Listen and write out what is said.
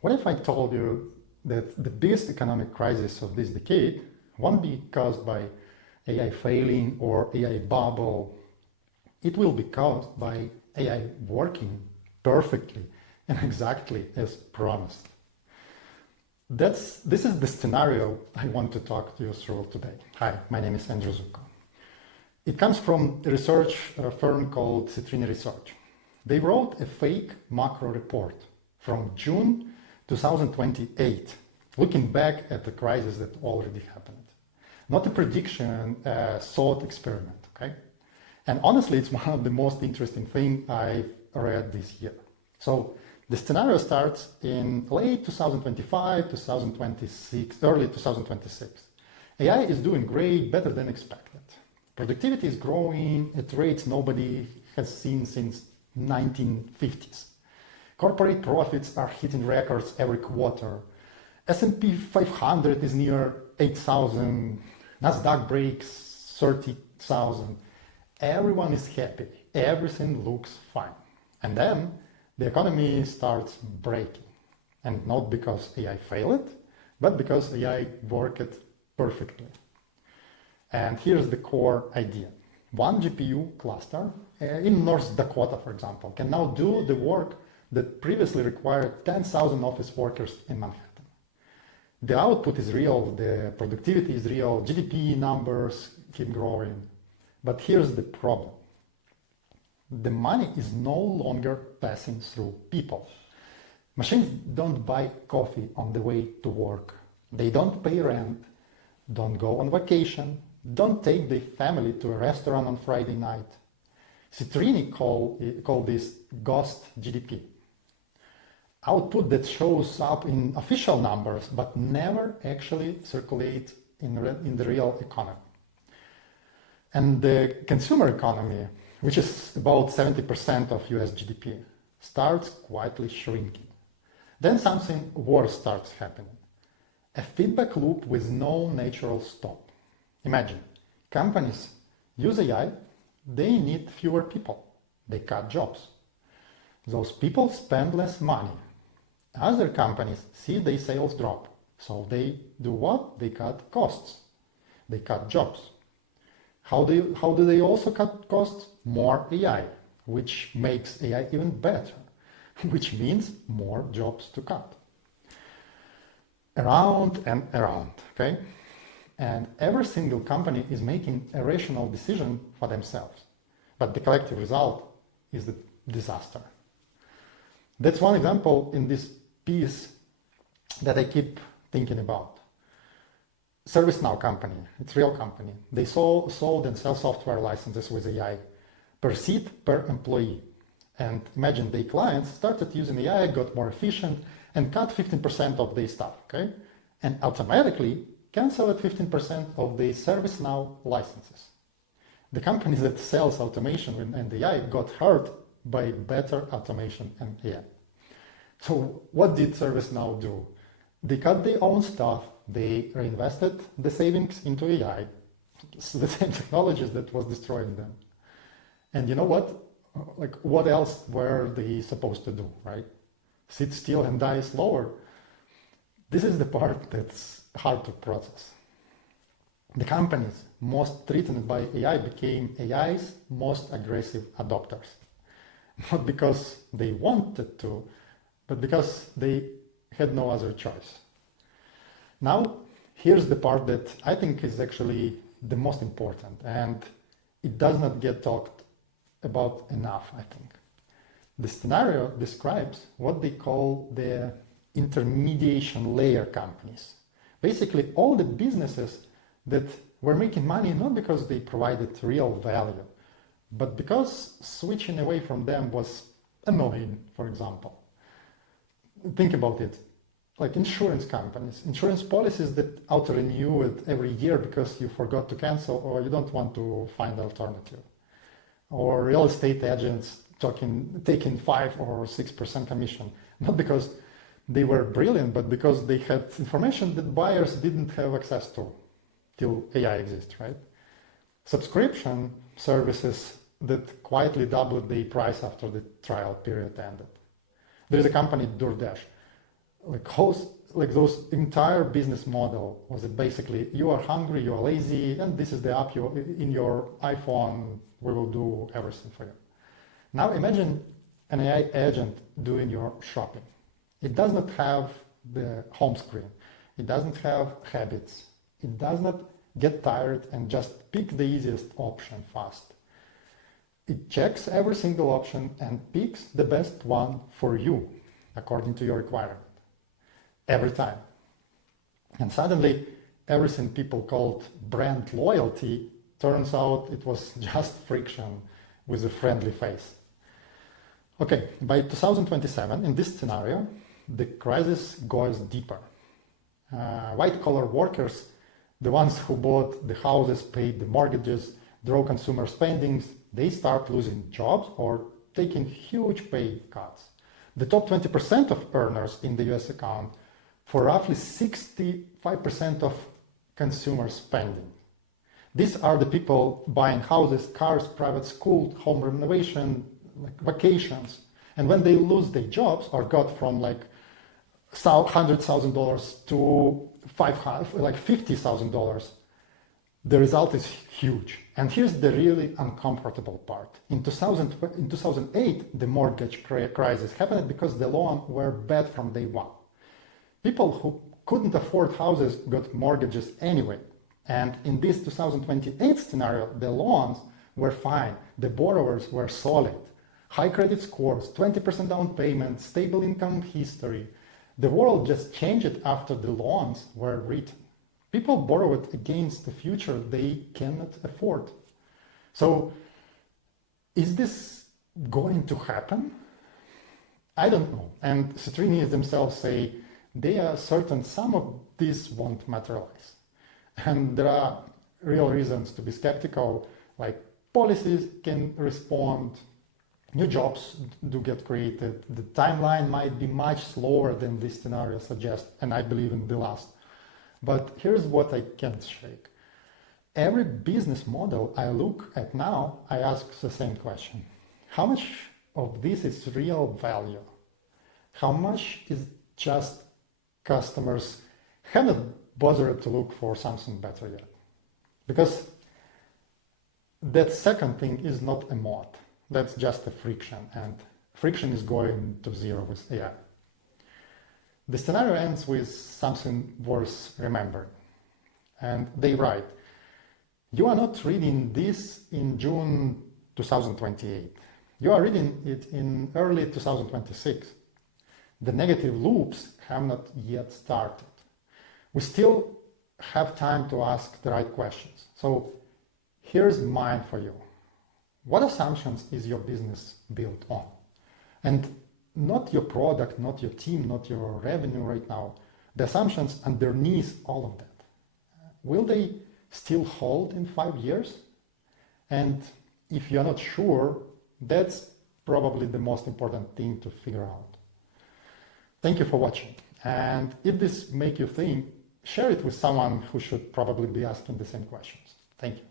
What if I told you that the biggest economic crisis of this decade won't be caused by AI failing or AI bubble? It will be caused by AI working perfectly and exactly as promised. This is the scenario I want to talk to you through today. Hi, my name is Andrew Zuko. It comes from a research firm called Citrini Research. They wrote a fake macro report from June 2028, looking back at the crisis that already happened. Not a prediction, a thought experiment, okay? And honestly, it's one of the most interesting things I've read this year. So the scenario starts in late 2025, 2026, early 2026. AI is doing great, better than expected. Productivity is growing at rates nobody has seen since 1950s. Corporate profits are hitting records every quarter. S&P 500 is near 8,000. Nasdaq breaks 30,000. Everyone is happy. Everything looks fine. And then the economy starts breaking. And not because AI failed, but because AI worked perfectly. And here's the core idea. One GPU cluster in North Dakota, for example, can now do the work that previously required 10,000 office workers in Manhattan. The output is real, the productivity is real, GDP numbers keep growing. But here's the problem. The money is no longer passing through people. Machines don't buy coffee on the way to work. They don't pay rent, don't go on vacation, don't take their family to a restaurant on Friday night. Citrini called this ghost GDP. Output that shows up in official numbers but never actually circulates in the real economy. And the consumer economy, which is about 70% of US GDP, starts quietly shrinking. Then something worse starts happening. A feedback loop with no natural stop. Imagine, companies use AI, they need fewer people. They cut jobs. Those people spend less money. Other companies see their sales drop. So they do what? They cut costs. They cut jobs. How do they also cut costs? More AI, which makes AI even better, which means more jobs to cut. Around and around, okay? And every single company is making a rational decision for themselves. But the collective result is the disaster. That's one example in this piece that I keep thinking about. ServiceNow company, it's a real company. They sold and sell software licenses with AI per seat, per employee. And imagine their clients started using AI, got more efficient, and cut 15% of their stuff, okay? And automatically cancel at 15% of the ServiceNow licenses. The companies that sells automation and AI got hurt by better automation and AI. So what did ServiceNow do? They cut their own stuff, they reinvested the savings into AI, it's the same technologies that was destroying them. And you know what? Like, what else were they supposed to do, right? Sit still and die slower? This is the part that's hard to process. The companies most threatened by AI became AI's most aggressive adopters. Not because they wanted to, but because they had no other choice. Now, here's the part that I think is actually the most important, and it does not get talked about enough, I think. The scenario describes what they call the intermediation layer companies. Basically, all the businesses that were making money not because they provided real value, but because switching away from them was annoying, for example. Think about it, like insurance companies, insurance policies that auto-renew it every year because you forgot to cancel or you don't want to find an alternative. Or real estate agents taking 5 or 6% commission, not because they were brilliant, but because they had information that buyers didn't have access to till AI exists, right? Subscription services that quietly doubled the price after the trial period ended. There is a company, DoorDash. like those entire business model was basically you are hungry, you are lazy, and this is the app in your iPhone, we will do everything for you. Now imagine an AI agent doing your shopping. It does not have the home screen. It doesn't have habits. It does not get tired and just pick the easiest option fast. It checks every single option and picks the best one for you according to your requirement every time. And suddenly everything people called brand loyalty turns out it was just friction with a friendly face. Okay, by 2027, in this scenario, the crisis goes deeper. White-collar workers, the ones who bought the houses, paid the mortgages, drove consumer spendings, they start losing jobs or taking huge pay cuts. The top 20% of earners in the US account for roughly 65% of consumer spending. These are the people buying houses, cars, private schools, home renovation, like vacations. And when they lose their jobs or got from like $100,000 to $50,000, the result is huge. And here's the really uncomfortable part. In 2008, the mortgage crisis happened because the loans were bad from day one. People who couldn't afford houses got mortgages anyway. And in this 2028 scenario, the loans were fine. The borrowers were solid. High credit scores, 20% down payment, stable income history. The world just changed after the loans were written. People borrowed against the future they cannot afford. So, is this going to happen? I don't know. And Citrini themselves say they are certain some of this won't materialize. And there are real reasons to be skeptical, like policies can respond, new jobs do get created, the timeline might be much slower than this scenario suggests, and I believe in the last. But here's what I can't shake. Every business model I look at now, I ask the same question. How much of this is real value? How much is just customers haven't bothered to look for something better yet? Because that second thing is not a mod. That's just a friction, and friction is going to zero with AI. The scenario ends with something worth remembering. And they write, you are not reading this in June 2028. You are reading it in early 2026. The negative loops have not yet started. We still have time to ask the right questions. So here's mine for you. What assumptions is your business built on? And not your product, not your team, not your revenue right now. The assumptions underneath all of that. Will they still hold in 5 years? And if you're not sure, that's probably the most important thing to figure out. Thank you for watching. And if this makes you think, share it with someone who should probably be asking the same questions. Thank you.